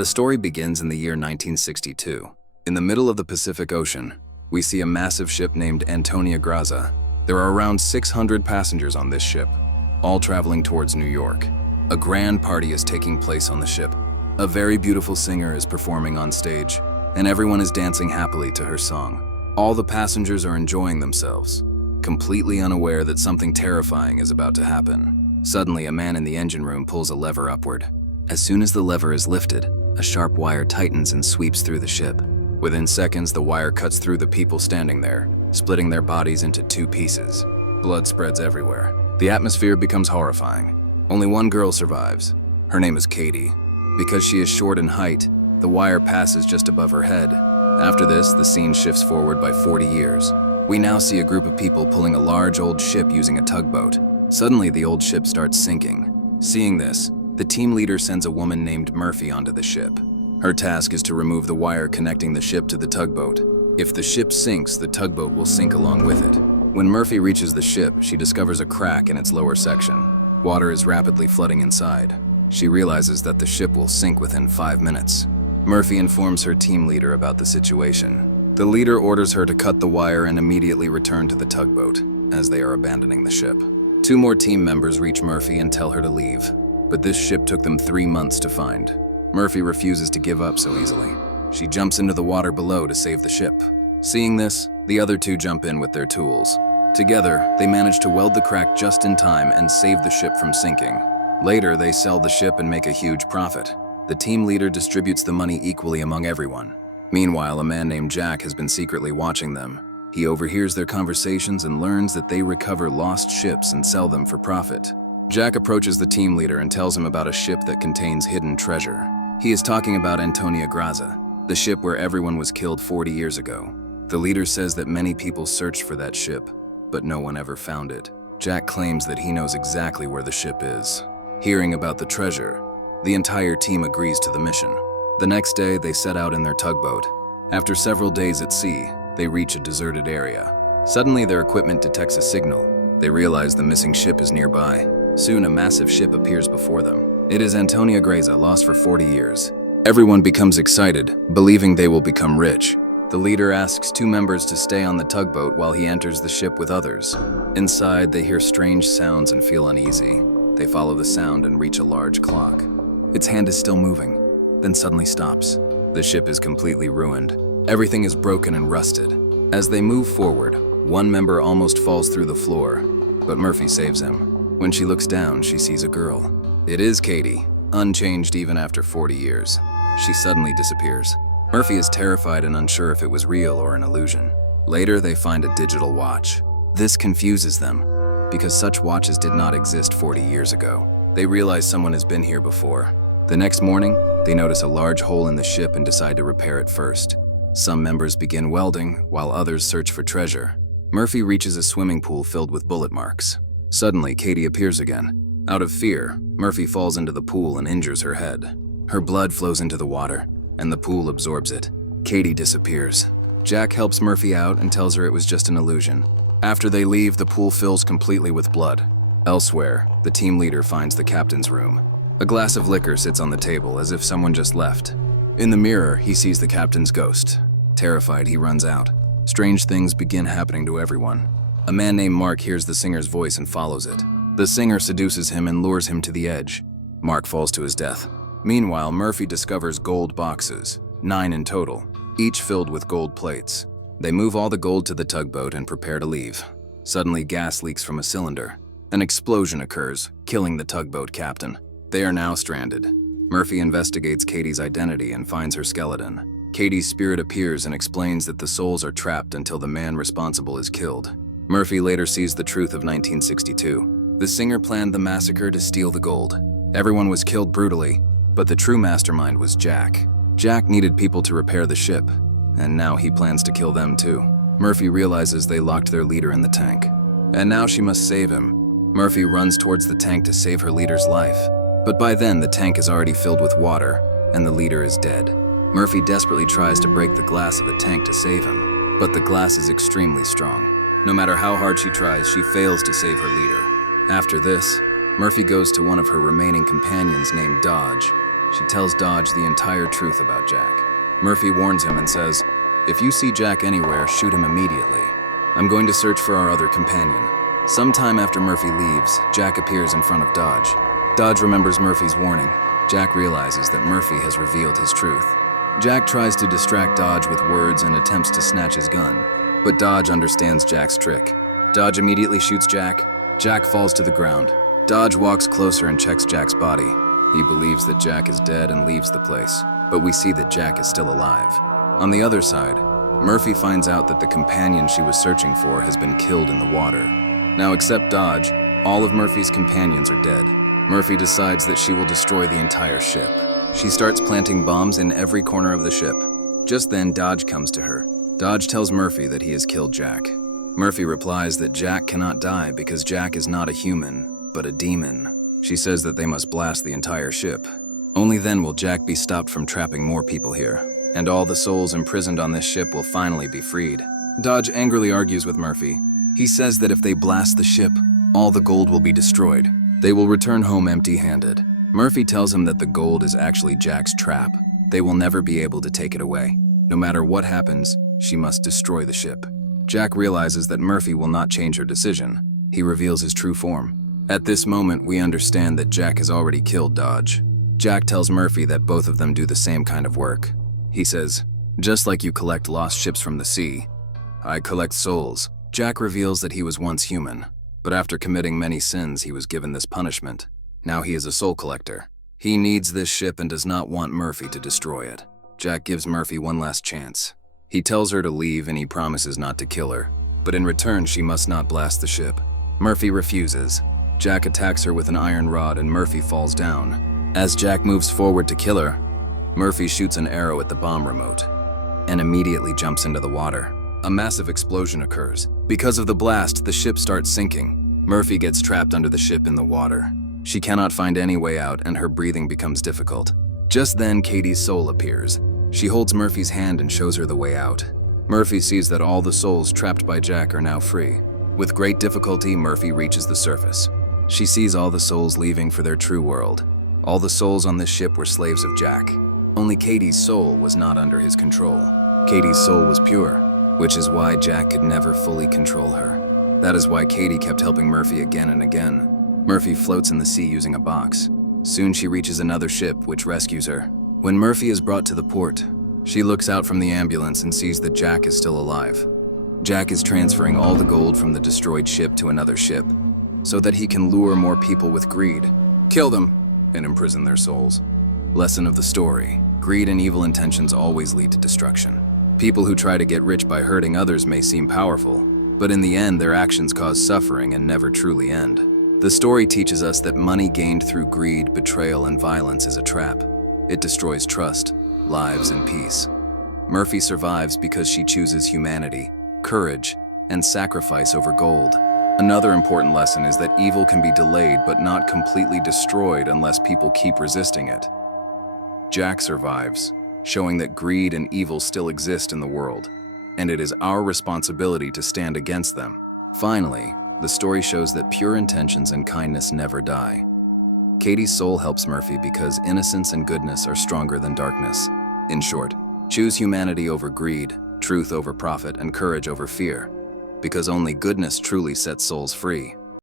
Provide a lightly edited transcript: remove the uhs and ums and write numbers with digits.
The story begins in the year 1962. In the middle of the Pacific Ocean, we see a massive ship named Antonia Graza. There are around 600 passengers on this ship, all traveling towards New York. A grand party is taking place on the ship. A very beautiful singer is performing on stage, and everyone is dancing happily to her song. All the passengers are enjoying themselves, completely unaware that something terrifying is about to happen. Suddenly, a man in the engine room pulls a lever upward. As soon as the lever is lifted, a sharp wire tightens and sweeps through the ship. Within seconds, the wire cuts through the people standing there, splitting their bodies into two pieces. Blood spreads everywhere. The atmosphere becomes horrifying. Only one girl survives. Her name is Katie. Because she is short in height, the wire passes just above her head. After this, the scene shifts forward by 40 years. We now see a group of people pulling a large old ship using a tugboat. Suddenly, the old ship starts sinking. Seeing this, the team leader sends a woman named Murphy onto the ship. Her task is to remove the wire connecting the ship to the tugboat. If the ship sinks, the tugboat will sink along with it. When Murphy reaches the ship, she discovers a crack in its lower section. Water is rapidly flooding inside. She realizes that the ship will sink within 5 minutes. Murphy informs her team leader about the situation. The leader orders her to cut the wire and immediately return to the tugboat, as they are abandoning the ship. 2 more team members reach Murphy and tell her to leave, but this ship took them 3 months to find. Murphy refuses to give up so easily. She jumps into the water below to save the ship. Seeing this, the other 2 jump in with their tools. Together, they manage to weld the crack just in time and save the ship from sinking. Later, they sell the ship and make a huge profit. The team leader distributes the money equally among everyone. Meanwhile, a man named Jack has been secretly watching them. He overhears their conversations and learns that they recover lost ships and sell them for profit. Jack approaches the team leader and tells him about a ship that contains hidden treasure. He is talking about Antonia Graza, the ship where everyone was killed 40 years ago. The leader says that many people searched for that ship, but no one ever found it. Jack claims that he knows exactly where the ship is. Hearing about the treasure, the entire team agrees to the mission. The next day, they set out in their tugboat. After several days at sea, they reach a deserted area. Suddenly, their equipment detects a signal. They realize the missing ship is nearby. Soon, a massive ship appears before them. It is Antonia Graza, lost for 40 years. Everyone becomes excited, believing they will become rich. The leader asks 2 members to stay on the tugboat while he enters the ship with others. Inside, they hear strange sounds and feel uneasy. They follow the sound and reach a large clock. Its hand is still moving, then suddenly stops. The ship is completely ruined. Everything is broken and rusted. As they move forward, one member almost falls through the floor, but Murphy saves him. When she looks down, she sees a girl. It is Katie, unchanged even after 40 years. She suddenly disappears. Murphy is terrified and unsure if it was real or an illusion. Later, they find a digital watch. This confuses them, because such watches did not exist 40 years ago. They realize someone has been here before. The next morning, they notice a large hole in the ship and decide to repair it first. Some members begin welding, while others search for treasure. Murphy reaches a swimming pool filled with bullet marks. Suddenly, Katie appears again. Out of fear, Murphy falls into the pool and injures her head. Her blood flows into the water, and the pool absorbs it. Katie disappears. Jack helps Murphy out and tells her it was just an illusion. After they leave, the pool fills completely with blood. Elsewhere, the team leader finds the captain's room. A glass of liquor sits on the table as if someone just left. In the mirror, he sees the captain's ghost. Terrified, he runs out. Strange things begin happening to everyone. A man named Mark hears the singer's voice and follows it. The singer seduces him and lures him to the edge. Mark falls to his death. Meanwhile, Murphy discovers gold boxes, 9 in total, each filled with gold plates. They move all the gold to the tugboat and prepare to leave. Suddenly, gas leaks from a cylinder. An explosion occurs, killing the tugboat captain. They are now stranded. Murphy investigates Katie's identity and finds her skeleton. Katie's spirit appears and explains that the souls are trapped until the man responsible is killed. Murphy later sees the truth of 1962. The singer planned the massacre to steal the gold. Everyone was killed brutally, but the true mastermind was Jack. Jack needed people to repair the ship, and now he plans to kill them too. Murphy realizes they locked their leader in the tank, and now she must save him. Murphy runs towards the tank to save her leader's life, but by then the tank is already filled with water, and the leader is dead. Murphy desperately tries to break the glass of the tank to save him, but the glass is extremely strong. No matter how hard she tries, she fails to save her leader. After this, Murphy goes to one of her remaining companions named Dodge. She tells Dodge the entire truth about Jack. Murphy warns him and says, "If you see Jack anywhere, shoot him immediately. I'm going to search for our other companion." Sometime after Murphy leaves, Jack appears in front of Dodge. Dodge remembers Murphy's warning. Jack realizes that Murphy has revealed his truth. Jack tries to distract Dodge with words and attempts to snatch his gun, but Dodge understands Jack's trick. Dodge immediately shoots Jack. Jack falls to the ground. Dodge walks closer and checks Jack's body. He believes that Jack is dead and leaves the place, but we see that Jack is still alive. On the other side, Murphy finds out that the companion she was searching for has been killed in the water. Now, except Dodge, all of Murphy's companions are dead. Murphy decides that she will destroy the entire ship. She starts planting bombs in every corner of the ship. Just then, Dodge comes to her. Dodge tells Murphy that he has killed Jack. Murphy replies that Jack cannot die because Jack is not a human, but a demon. She says that they must blast the entire ship. Only then will Jack be stopped from trapping more people here, and all the souls imprisoned on this ship will finally be freed. Dodge angrily argues with Murphy. He says that if they blast the ship, all the gold will be destroyed. They will return home empty-handed. Murphy tells him that the gold is actually Jack's trap. They will never be able to take it away. No matter what happens, she must destroy the ship. Jack realizes that Murphy will not change her decision. He reveals his true form. At this moment, we understand that Jack has already killed Dodge. Jack tells Murphy that both of them do the same kind of work. He says, "Just like you collect lost ships from the sea, I collect souls." Jack reveals that he was once human, but after committing many sins, he was given this punishment. Now he is a soul collector. He needs this ship and does not want Murphy to destroy it. Jack gives Murphy one last chance. He tells her to leave and he promises not to kill her, but in return, she must not blast the ship. Murphy refuses. Jack attacks her with an iron rod and Murphy falls down. As Jack moves forward to kill her, Murphy shoots an arrow at the bomb remote and immediately jumps into the water. A massive explosion occurs. Because of the blast, the ship starts sinking. Murphy gets trapped under the ship in the water. She cannot find any way out and her breathing becomes difficult. Just then, Katie's soul appears. She holds Murphy's hand and shows her the way out. Murphy sees that all the souls trapped by Jack are now free. With great difficulty, Murphy reaches the surface. She sees all the souls leaving for their true world. All the souls on this ship were slaves of Jack. Only Katie's soul was not under his control. Katie's soul was pure, which is why Jack could never fully control her. That is why Katie kept helping Murphy again and again. Murphy floats in the sea using a box. Soon she reaches another ship, which rescues her. When Murphy is brought to the port, she looks out from the ambulance and sees that Jack is still alive. Jack is transferring all the gold from the destroyed ship to another ship, so that he can lure more people with greed, kill them, and imprison their souls. Lesson of the story: greed and evil intentions always lead to destruction. People who try to get rich by hurting others may seem powerful, but in the end their actions cause suffering and never truly end. The story teaches us that money gained through greed, betrayal, and violence is a trap. It destroys trust, lives, and peace. Murphy survives because she chooses humanity, courage, and sacrifice over gold. Another important lesson is that evil can be delayed but not completely destroyed unless people keep resisting it. Jack survives, showing that greed and evil still exist in the world, and it is our responsibility to stand against them. Finally, the story shows that pure intentions and kindness never die. Katie's soul helps Murphy because innocence and goodness are stronger than darkness. In short, choose humanity over greed, truth over profit, and courage over fear, because only goodness truly sets souls free.